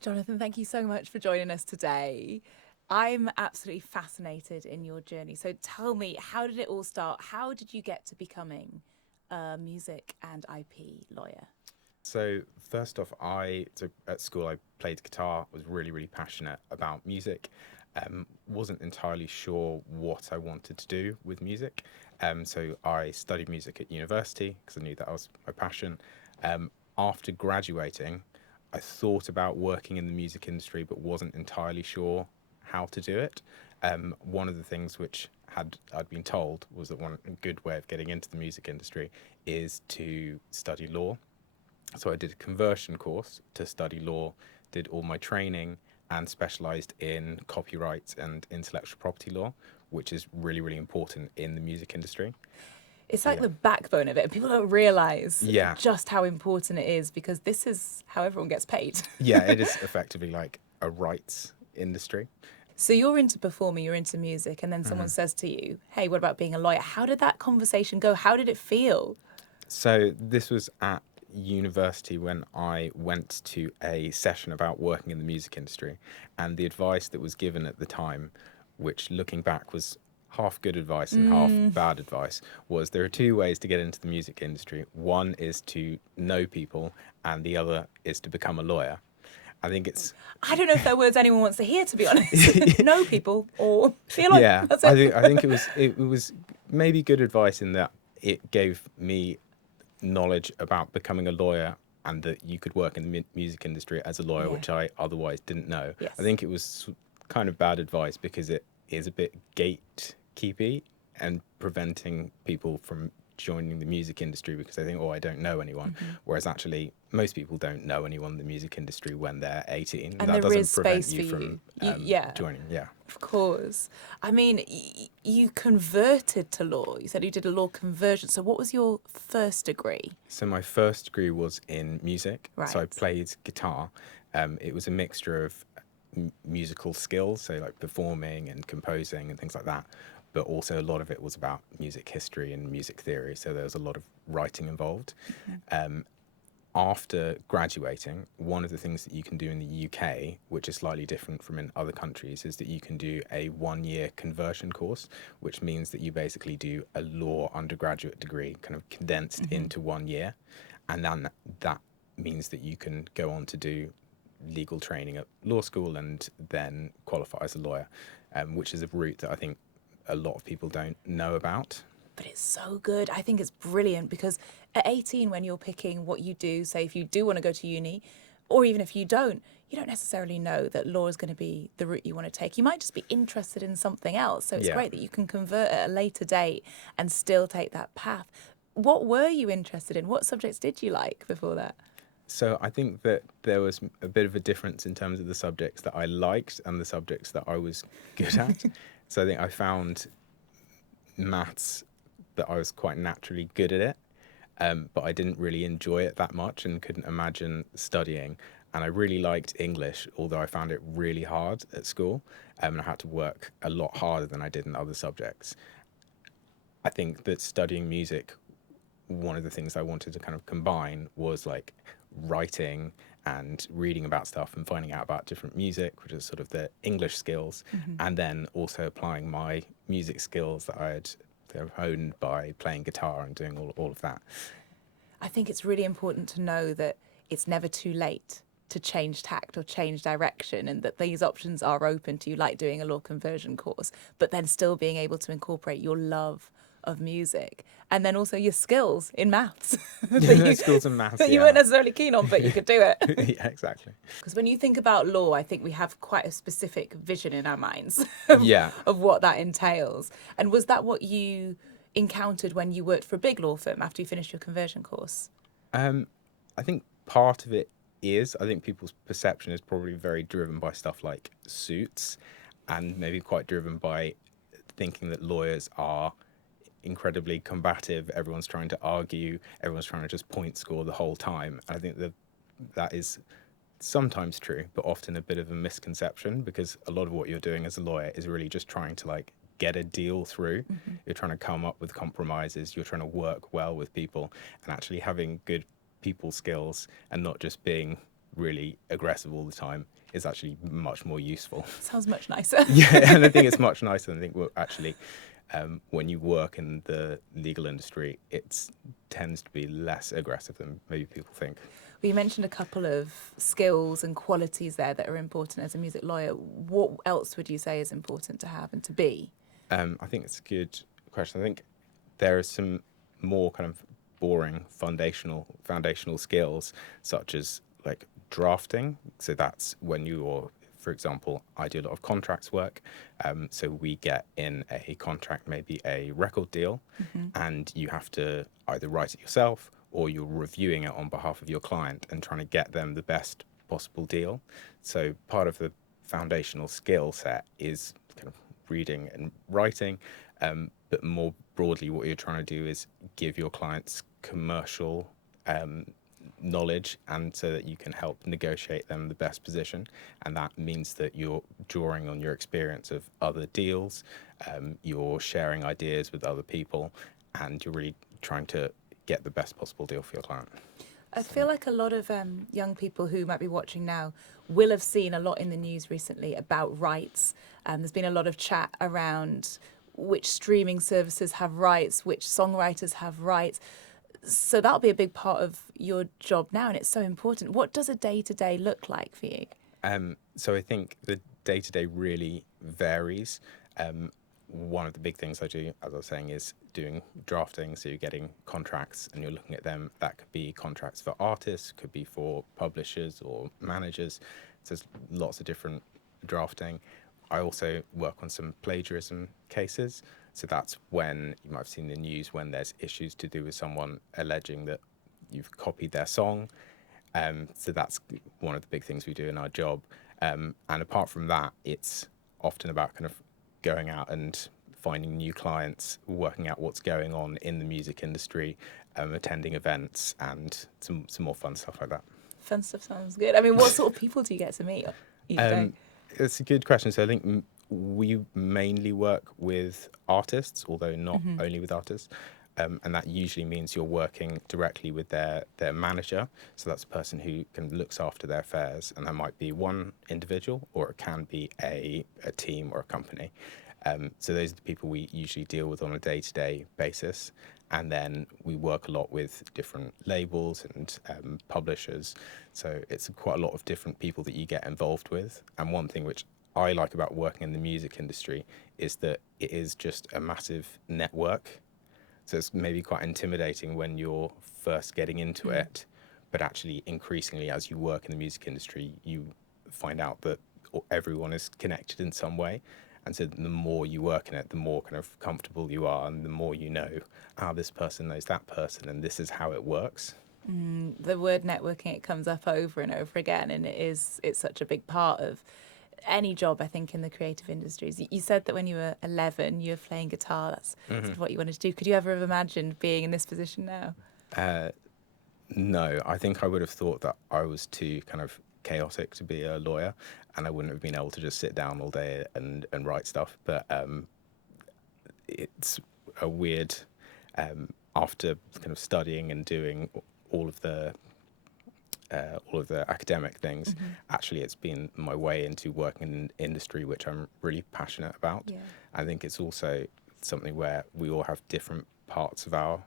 Jonathan, thank you so much for joining us today. I'm absolutely fascinated in your journey. So tell me, how did it all start? How did you get to becoming a music and IP lawyer? So first off, at school I played guitar. Was really passionate about music. Wasn't entirely sure what I wanted to do with music. So I studied music at university because I knew that was my passion. After graduating, I thought about working in the music industry, but wasn't entirely sure how to do it. One of the things which I'd been told was that one good way of getting into the music industry is to study law. So I did a conversion course to study law, did all my training, and specialized in copyright and intellectual property law, which is really important in the music industry. It's So like yeah, the backbone of it. And people don't realize yeah, just how important it is because this is how everyone gets paid. yeah. It is effectively like a rights industry. So you're into performing, you're into music, and then someone says to you, hey, what about being a lawyer? How did that conversation go? How did it feel? So this was at university when I went to a session about working in the music industry, and the advice that was given at the time, which looking back was half good advice and half bad advice, was there are two ways to get into the music industry. One is to know people, and the other is to become a lawyer. I think it's I don't know if they're words anyone wants to hear, to be honest. Know people or be a lawyer. yeah. That's I it. think I think it was maybe good advice in that it gave me knowledge about becoming a lawyer and that you could work in the music industry as a lawyer, Yeah. which I otherwise didn't know. I Yes. think it was kind of bad advice because it is a bit gatekeepy and preventing people from joining the music industry because they think, oh, I don't know anyone. Whereas actually, most people don't know anyone in the music industry when they're 18. And That there is doesn't prevent space you for you. from Yeah, joining. Yeah. of course. I mean, you converted to law. You said you did a law conversion. So what was your first degree? So my first degree was in music. So I Right. played guitar. It was a mixture of musical skills, so like performing and composing and things like that. But also a lot of it was about music history and music theory. So there was a lot of writing involved. After graduating, one of the things that you can do in the UK, which is slightly different from in other countries, is that you can do a 1 year conversion course, which means that you basically do a law undergraduate degree kind of condensed into 1 year. And then that means that you can go on to do legal training at law school and then qualify as a lawyer, which is a route that I think a lot of people don't know about. But it's so good. I think it's brilliant because at 18, when you're picking what you do, say if you do want to go to uni, or even if you don't necessarily know that law is going to be the route you want to take. You might just be interested in something else. So it's Yeah. great that you can convert at a later date and still take that path. What were you interested in? What subjects did you like before that? So I think that there was a bit of a difference in terms of the subjects that I liked and the subjects that I was good at. So I think I found maths that I was quite naturally good at it, but I didn't really enjoy it that much and couldn't imagine studying. And I really liked English, although I found it really hard at school, and I had to work a lot harder than I did in other subjects. I think that studying music, one of the things I wanted to kind of combine was like writing and reading about stuff and finding out about different music, which is sort of the English skills, and then also applying my music skills that I had kind of honed by playing guitar and doing all of that. I think it's really important to know that it's never too late to change tact or change direction and that these options are open to you, like doing a law conversion course, but then still being able to incorporate your love of music and then also your skills in maths Schools and maths, that you weren't yeah. necessarily keen on, but you could do it. Yeah, exactly. Because when you think about law, I think we have quite a specific vision in our minds Yeah. of what that entails. And was that what you encountered when you worked for a big law firm after you finished your conversion course? I think part of it is, I think people's perception is probably very driven by stuff like suits and maybe quite driven by thinking that lawyers are incredibly combative. Everyone's trying to argue, everyone's trying to just point score the whole time. I think that is sometimes true, but often a bit of a misconception because a lot of what you're doing as a lawyer is really just trying to like get a deal through. You're trying to come up with compromises, you're trying to work well with people and actually having good people skills and not just being really aggressive all the time is actually much more useful. Sounds much nicer. Yeah, and I think it's much nicer. And I think, well, actually, when you work in the legal industry, it tends to be less aggressive than maybe people think. Well, you mentioned a couple of skills and qualities there that are important as a music lawyer. What else would you say is important to have and to be? I think it's a good question. I think there are some more kind of boring foundational skills, such as like drafting. So that's when you're, for example, I do a lot of contracts work. So we get in a contract, maybe a record deal, and you have to either write it yourself or you're reviewing it on behalf of your client and trying to get them the best possible deal. So part of the foundational skill set is kind of reading and writing, but more broadly, what you're trying to do is give your clients commercial knowledge, and so that you can help negotiate them the best position. And that means that you're drawing on your experience of other deals, you're sharing ideas with other people, and you're really trying to get the best possible deal for your client. I feel like a lot of young people who might be watching now will have seen a lot in the news recently about rights. There's been a lot of chat around which streaming services have rights, which songwriters have rights. So that'll be a big part of your job now, and it's so important. What does a day-to-day look like for you? So I think the day-to-day really varies. One of the big things I do, as I was saying, is doing drafting. So you're getting contracts and you're looking at them. That could be contracts for artists, could be for publishers or managers. So there's lots of different drafting. I also work on some plagiarism cases. So that's when you might have seen the news when there's issues to do with someone alleging that you've copied their song. So that's one of the big things we do in our job. And apart from that, it's often about kind of going out and finding new clients, working out what's going on in the music industry, attending events, and some more fun stuff like that. Fun stuff sounds good. I mean, what sort of people do you get to meet each day? It's a good question. So I think we mainly work with artists, although not only with artists. And that usually means you're working directly with their manager. So that's a person who kind of looks after their affairs. And that might be one individual, or it can be a team or a company. So those are the people we usually deal with on a day-to-day basis. And then we work a lot with different labels and publishers. So it's quite a lot of different people that you get involved with. And one thing which I like about working in the music industry is that it is just a massive network. So it's maybe quite intimidating when you're first getting into it, but actually increasingly as you work in the music industry, you find out that everyone is connected in some way. And so the more you work in it, the more kind of comfortable you are, and the more you know, this person knows that person, and this is how it works. The word networking, it comes up over and over again, and it's such a big part of any job, I think, in the creative industries. You said that when you were 11, you were playing guitar. That's sort of what you wanted to do. Could you ever have imagined being in this position now? No, I think I would have thought that I was too kind of chaotic to be a lawyer, and I wouldn't have been able to just sit down all day and write stuff. But it's a weird, after kind of studying and doing all of the academic things, actually it's been my way into working in an industry which I'm really passionate about. Yeah. I think it's also something where we all have different parts of our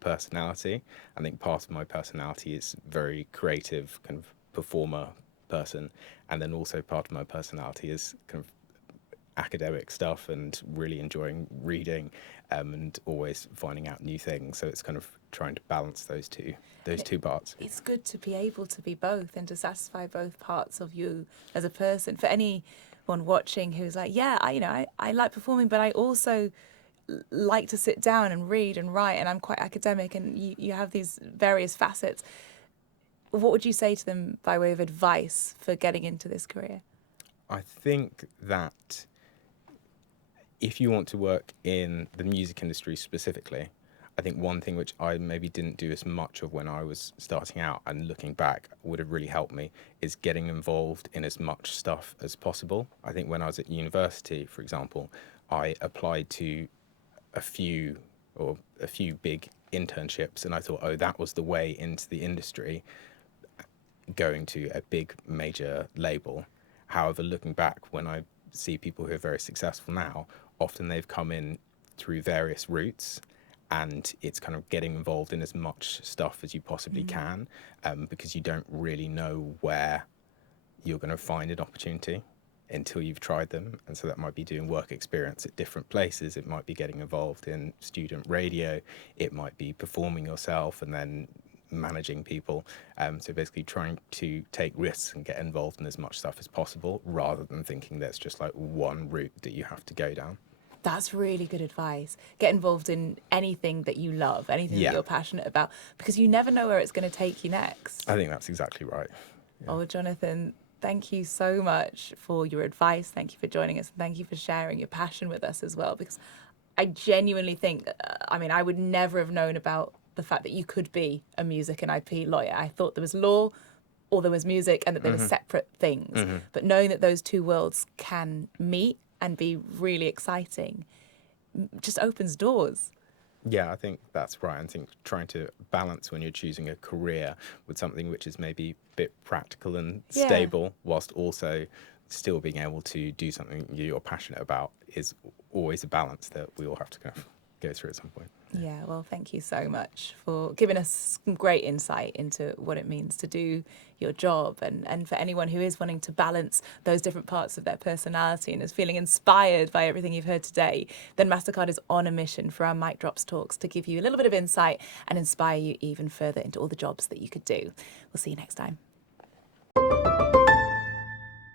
personality. I think part of my personality is very creative, kind of performer person, and then also part of my personality is kind of academic stuff and really enjoying reading, and always finding out new things. So it's kind of trying to balance those two parts. It's good to be able to be both and to satisfy both parts of you as a person. For anyone watching who's like, yeah, I like performing, but I also like to sit down and read and write, and I'm quite academic, and you have these various facets. What would you say to them by way of advice for getting into this career? I think that if you want to work in the music industry specifically, I think one thing which I maybe didn't do as much of when I was starting out, and looking back would have really helped me, is getting involved in as much stuff as possible. I think when I was at university, for example, I applied to a few big internships, and I thought, oh, that was the way into the industry. going to a big major label. However, looking back, when I see people who are very successful now, often they've come in through various routes, and it's kind of getting involved in as much stuff as you possibly can, because you don't really know where you're going to find an opportunity until you've tried them. And so that might be doing work experience at different places. It might be getting involved in student radio. It might be performing yourself and then managing people. So basically trying to take risks and get involved in as much stuff as possible, rather than thinking there's just like one route that you have to go down. That's really good advice. Get involved in anything that you love, anything that you're passionate about, because you never know where it's going to take you next. I think that's exactly right. Yeah. Oh, Jonathan, thank you so much for your advice. Thank you for joining us. And thank you for sharing your passion with us as well, because I genuinely think, I would never have known about the fact that you could be a music and IP lawyer. I thought there was law or there was music and that they were separate things. But knowing that those two worlds can meet and be really exciting just opens doors. Yeah, I think that's right. I think trying to balance when you're choosing a career with something which is maybe a bit practical and stable, whilst also still being able to do something you're passionate about, is always a balance that we all have to kind of go through at some point. Yeah, well, thank you so much for giving us some great insight into what it means to do your job. And for anyone who is wanting to balance those different parts of their personality and is feeling inspired by everything you've heard today, then Mastercard is on a mission for our Mic Drops talks to give you a little bit of insight and inspire you even further into all the jobs that you could do. We'll see you next time.